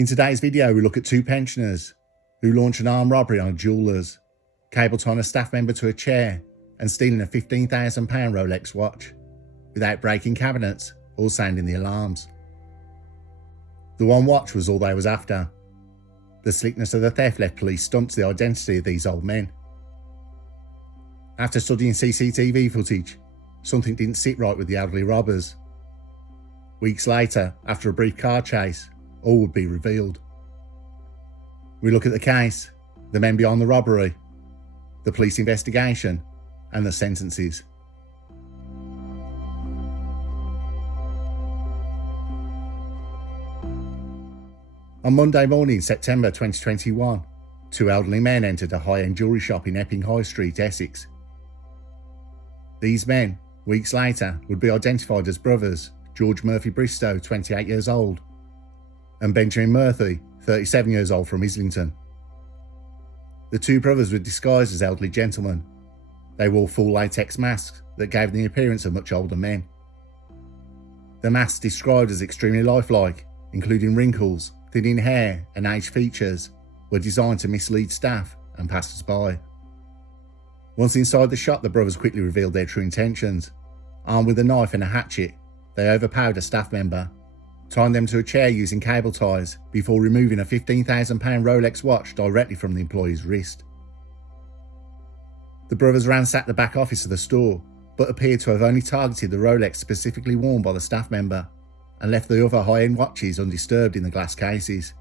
In today's video, we look at two pensioners who launch an armed robbery on a jeweller's, cable tying a staff member to a chair and stealing a £15,000 Rolex watch, without breaking cabinets or sounding the alarms. The one watch was all they was after. The slickness of the theft left police stumped to the identity of these old men. After studying CCTV footage, something didn't sit right with the elderly robbers. Weeks later, after a brief car chase, all would be revealed. We look at the case, the men behind the robbery, the police investigation, and the sentences. On Monday morning, September 2021, two elderly men entered a high-end jewellery shop in Epping High Street, Essex. These men, weeks later, would be identified as brothers George Murphy Bristow, 28 years old, and Benjamin Murphy, 37 years old, from Islington. The two brothers were disguised as elderly gentlemen. They wore full latex masks that gave them the appearance of much older men. The masks, described as extremely lifelike, including wrinkles, thinning hair and aged features, were designed to mislead staff and passers-by. Once inside the shop, the brothers quickly revealed their true intentions. Armed with a knife and a hatchet, they overpowered a staff member, tying them to a chair using cable ties before removing a £15,000 Rolex watch directly from the employee's wrist. The brothers ransacked the back office of the store, but appeared to have only targeted the Rolex specifically worn by the staff member, and left the other high-end watches undisturbed in the glass cases.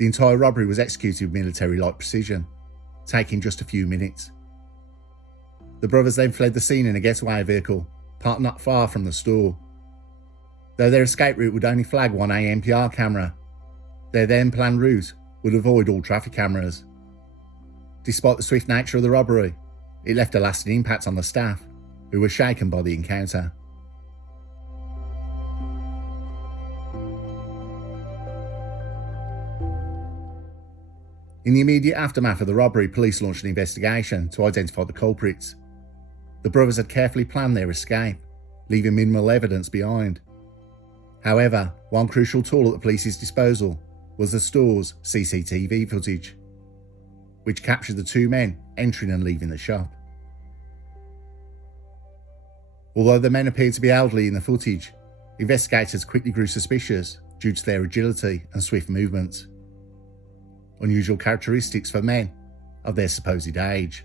The entire robbery was executed with military-like precision, taking just a few minutes. The brothers then fled the scene in a getaway vehicle, parked not far from the store. Though their escape route would only flag one ANPR camera, their then planned route would avoid all traffic cameras. Despite the swift nature of the robbery, it left a lasting impact on the staff, who were shaken by the encounter. In the immediate aftermath of the robbery, police launched an investigation to identify the culprits. The brothers had carefully planned their escape, leaving minimal evidence behind. However, one crucial tool at the police's disposal was the store's CCTV footage, which captured the two men entering and leaving the shop. Although the men appeared to be elderly in the footage, investigators quickly grew suspicious due to their agility and swift movements, unusual characteristics for men of their supposed age.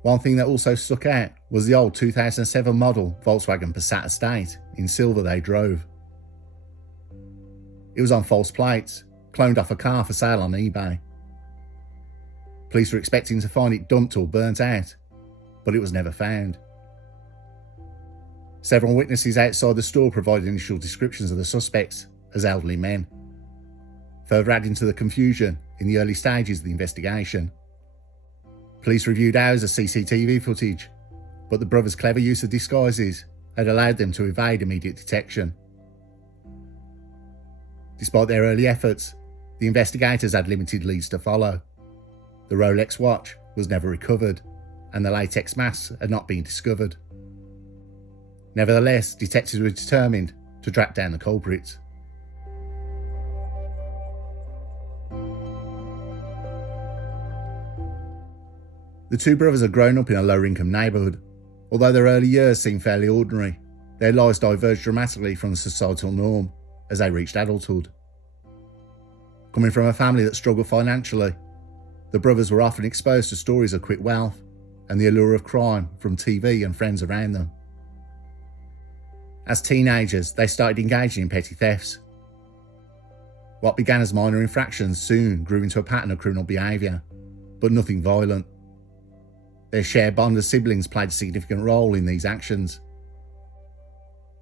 One thing that also stuck out was the old 2007 model Volkswagen Passat estate in silver they drove. It was on false plates, cloned off a car for sale on eBay. Police were expecting to find it dumped or burnt out, but it was never found. Several witnesses outside the store provided initial descriptions of the suspects as elderly men, further adding to the confusion in the early stages of the investigation. Police reviewed hours of CCTV footage, but the brothers' clever use of disguises had allowed them to evade immediate detection. Despite their early efforts, the investigators had limited leads to follow. The Rolex watch was never recovered, and the latex masks had not been discovered. Nevertheless, detectives were determined to track down the culprits. The two brothers had grown up in a lower-income neighbourhood. Although their early years seemed fairly ordinary, their lives diverged dramatically from the societal norm as they reached adulthood. Coming from a family that struggled financially, the brothers were often exposed to stories of quick wealth and the allure of crime from TV and friends around them. As teenagers, they started engaging in petty thefts. What began as minor infractions soon grew into a pattern of criminal behaviour, but nothing violent. Their shared bond as siblings played a significant role in these actions.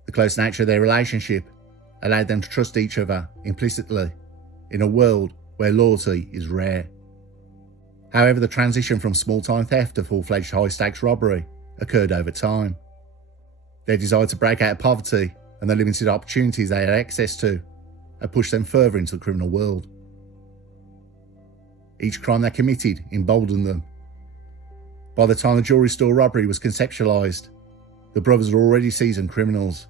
The close nature of their relationship allowed them to trust each other implicitly in a world where loyalty is rare. However, the transition from small-time theft to full-fledged high-stakes robbery occurred over time. Their desire to break out of poverty and the limited opportunities they had access to had pushed them further into the criminal world. Each crime they committed emboldened them. By the time the jewellery store robbery was conceptualised, the brothers were already seasoned criminals,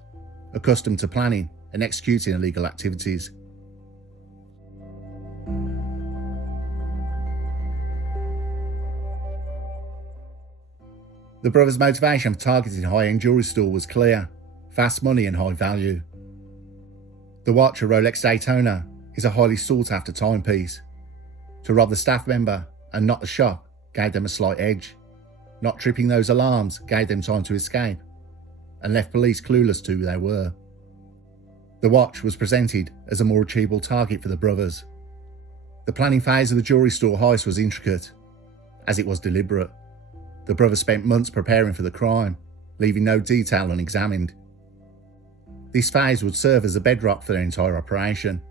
accustomed to planning and executing illegal activities. The brothers' motivation for targeting a high-end jewellery store was clear: fast money and high value. The watch, a Rolex Daytona, is a highly sought-after timepiece. To rob the staff member and not the shop gave them a slight edge. Not tripping those alarms gave them time to escape and left police clueless to who they were. The watch was presented as a more achievable target for the brothers. The planning phase of the jewellery store heist was intricate, as it was deliberate. The brothers spent months preparing for the crime, leaving no detail unexamined. This phase would serve as a bedrock for their entire operation,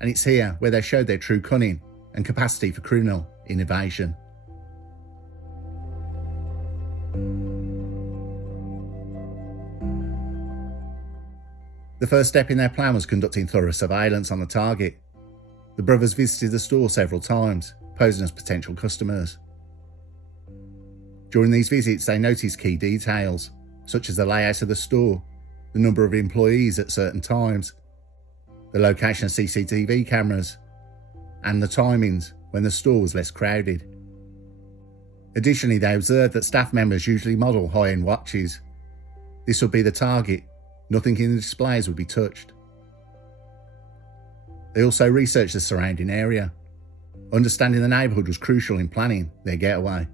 and it's here where they showed their true cunning and capacity for criminal innovation. The first step in their plan was conducting thorough surveillance on the target. The brothers visited the store several times, posing as potential customers. During these visits, they noticed key details, such as the layout of the store, the number of employees at certain times, the location of CCTV cameras, and the timings when the store was less crowded. Additionally, they observed that staff members usually model high-end watches. This would be the target. Nothing in the displays would be touched. They also researched the surrounding area. Understanding the neighbourhood was crucial in planning their getaway.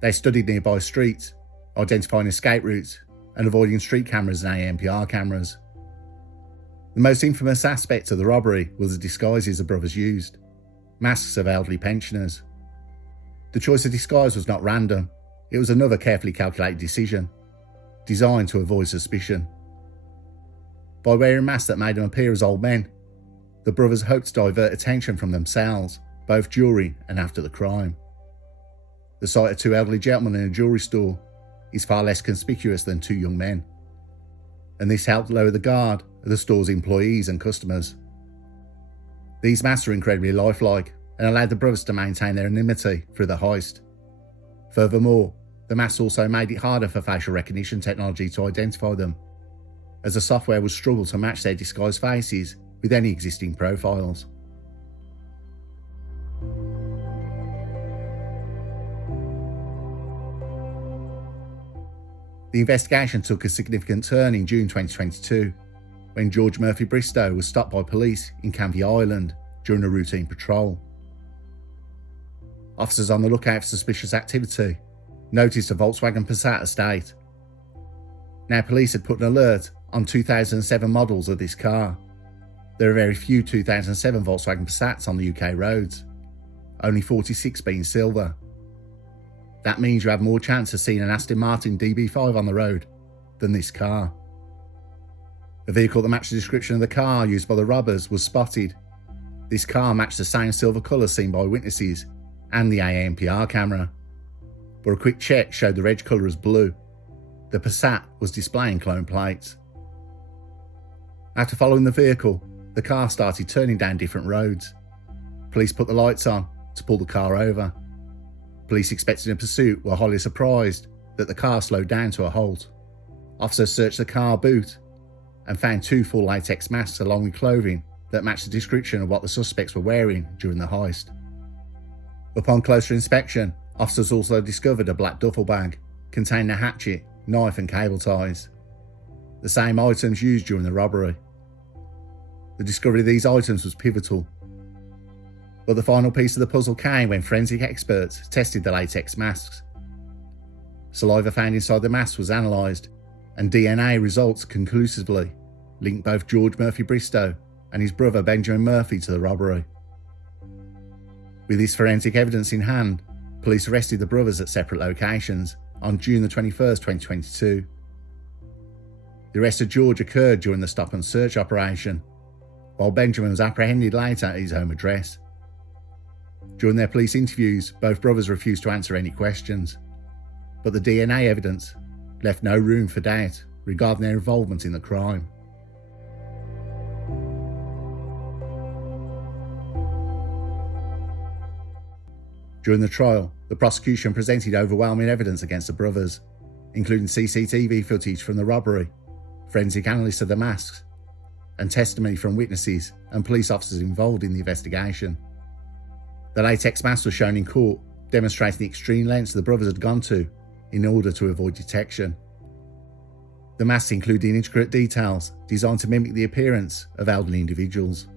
They studied nearby streets, identifying escape routes and avoiding street cameras and ANPR cameras. The most infamous aspect of the robbery was the disguises the brothers used: masks of elderly pensioners. The choice of disguise was not random. It was another carefully calculated decision, designed to avoid suspicion. By wearing masks that made them appear as old men, the brothers hoped to divert attention from themselves, both during and after the crime. The sight of two elderly gentlemen in a jewellery store is far less conspicuous than two young men, and this helped lower the guard of the store's employees and customers. These masks were incredibly lifelike and allowed the brothers to maintain their anonymity through the heist. Furthermore, the masks also made it harder for facial recognition technology to identify them, as the software would struggle to match their disguised faces with any existing profiles. The investigation took a significant turn in June 2022, when George Murphy Bristow was stopped by police in Canvey Island during a routine patrol. Officers on the lookout for suspicious activity noticed a Volkswagen Passat estate. Now, police had put an alert on 2007 models of this car. There are very few 2007 Volkswagen Passats on the UK roads, only 46 being silver. That means you have more chance of seeing an Aston Martin DB5 on the road than this car. A vehicle that matched the description of the car used by the robbers was spotted. This car matched the same silver colour seen by witnesses and the ANPR camera, but a quick check showed the reg colour as blue. The Passat was displaying clone plates. After following the vehicle, the car started turning down different roads. Police put the lights on to pull the car over. Police expecting a pursuit were highly surprised that the car slowed down to a halt. Officers searched the car boot and found two full latex masks along with clothing that matched the description of what the suspects were wearing during the heist. Upon closer inspection, officers also discovered a black duffel bag containing a hatchet, knife and cable ties, the same items used during the robbery. The discovery of these items was pivotal. But the final piece of the puzzle came when forensic experts tested the latex masks. Saliva found inside the masks was analysed, and DNA results conclusively linked both George Murphy Bristow and his brother Benjamin Murphy to the robbery. With this forensic evidence in hand, police arrested the brothers at separate locations on June 21st, 2022. The arrest of George occurred during the stop and search operation, while Benjamin was apprehended later at his home address. During their police interviews, both brothers refused to answer any questions, but the DNA evidence left no room for doubt regarding their involvement in the crime. During the trial, the prosecution presented overwhelming evidence against the brothers, including CCTV footage from the robbery, forensic analysts of the masks, and testimony from witnesses and police officers involved in the investigation. The latex mask was shown in court, demonstrating the extreme lengths the brothers had gone to in order to avoid detection. The masks included intricate details designed to mimic the appearance of elderly individuals.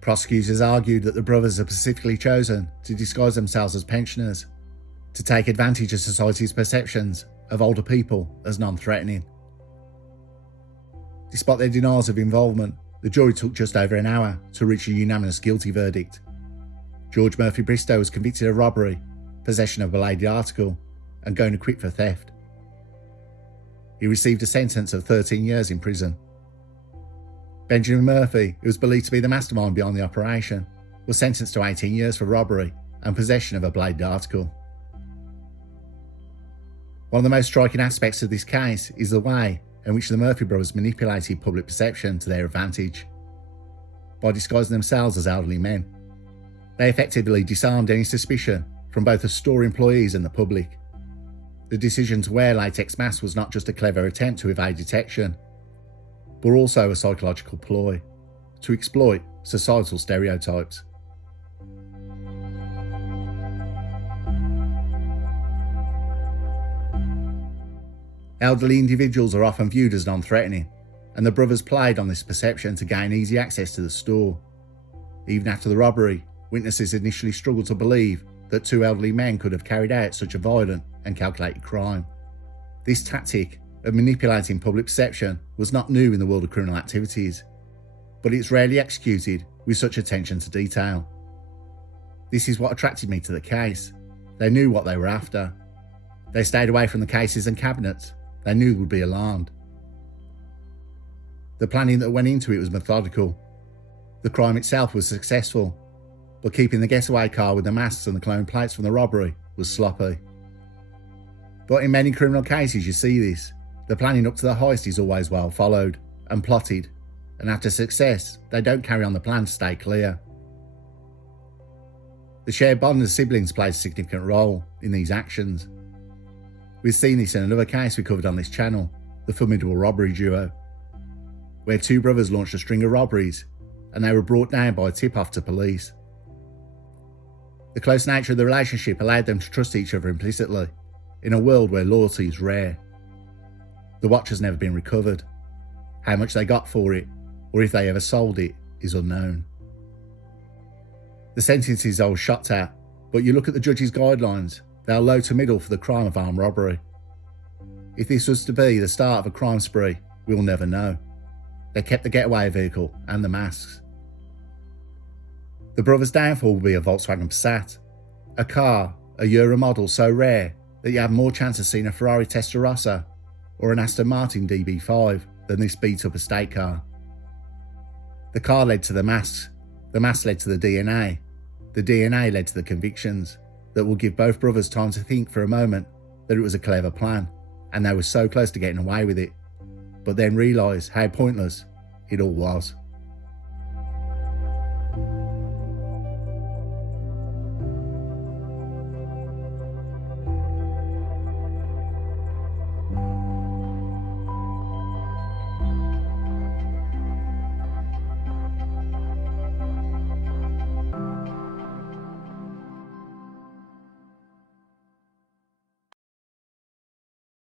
Prosecutors argued that the brothers had specifically chosen to disguise themselves as pensioners, to take advantage of society's perceptions of older people as non-threatening. Despite their denials of involvement, the jury took just over an hour to reach a unanimous guilty verdict. George Murphy Bristow was convicted of robbery, possession of a bladed article, and going to quit for theft. He received a sentence of 13 years in prison. Benjamin Murphy, who was believed to be the mastermind behind the operation, was sentenced to 18 years for robbery and possession of a bladed article. One of the most striking aspects of this case is the way in which the Murphy brothers manipulated public perception to their advantage. By disguising themselves as elderly men, they effectively disarmed any suspicion from both the store employees and the public. The decision to wear latex masks was not just a clever attempt to evade detection, but also a psychological ploy to exploit societal stereotypes. Elderly individuals are often viewed as non-threatening, and the brothers played on this perception to gain easy access to the store. Even after the robbery, witnesses initially struggled to believe that two elderly men could have carried out such a violent and calculated crime. This tactic of manipulating public perception was not new in the world of criminal activities, but it's rarely executed with such attention to detail. This is what attracted me to the case. They knew what they were after. They stayed away from the cases and cabinets they knew would be alarmed. The planning that went into it was methodical. The crime itself was successful, but keeping the getaway car with the masks and the clone plates from the robbery was sloppy. But in many criminal cases you see this. The planning up to the heist is always well followed and plotted, and after success, they don't carry on the plan to stay clear. The shared bond as siblings plays a significant role in these actions. We've seen this in another case we covered on this channel, the formidable robbery duo, where two brothers launched a string of robberies and they were brought down by a tip-off to police. The close nature of the relationship allowed them to trust each other implicitly, in a world where loyalty is rare. The watch has never been recovered. How much they got for it, or if they ever sold it, is unknown. The sentences are all shot at, but you look at the judge's guidelines, they are low to middle for the crime of armed robbery. If this was to be the start of a crime spree, we'll never know. They kept the getaway vehicle and the masks. The brothers' downfall will be a Volkswagen Passat, a car, a Euro model so rare that you have more chance of seeing a Ferrari Testarossa or an Aston Martin DB5 than this beat-up estate car. The car led to the masks led to the DNA led to the convictions that will give both brothers time to think for a moment that it was a clever plan and they were so close to getting away with it, but then realise how pointless it all was.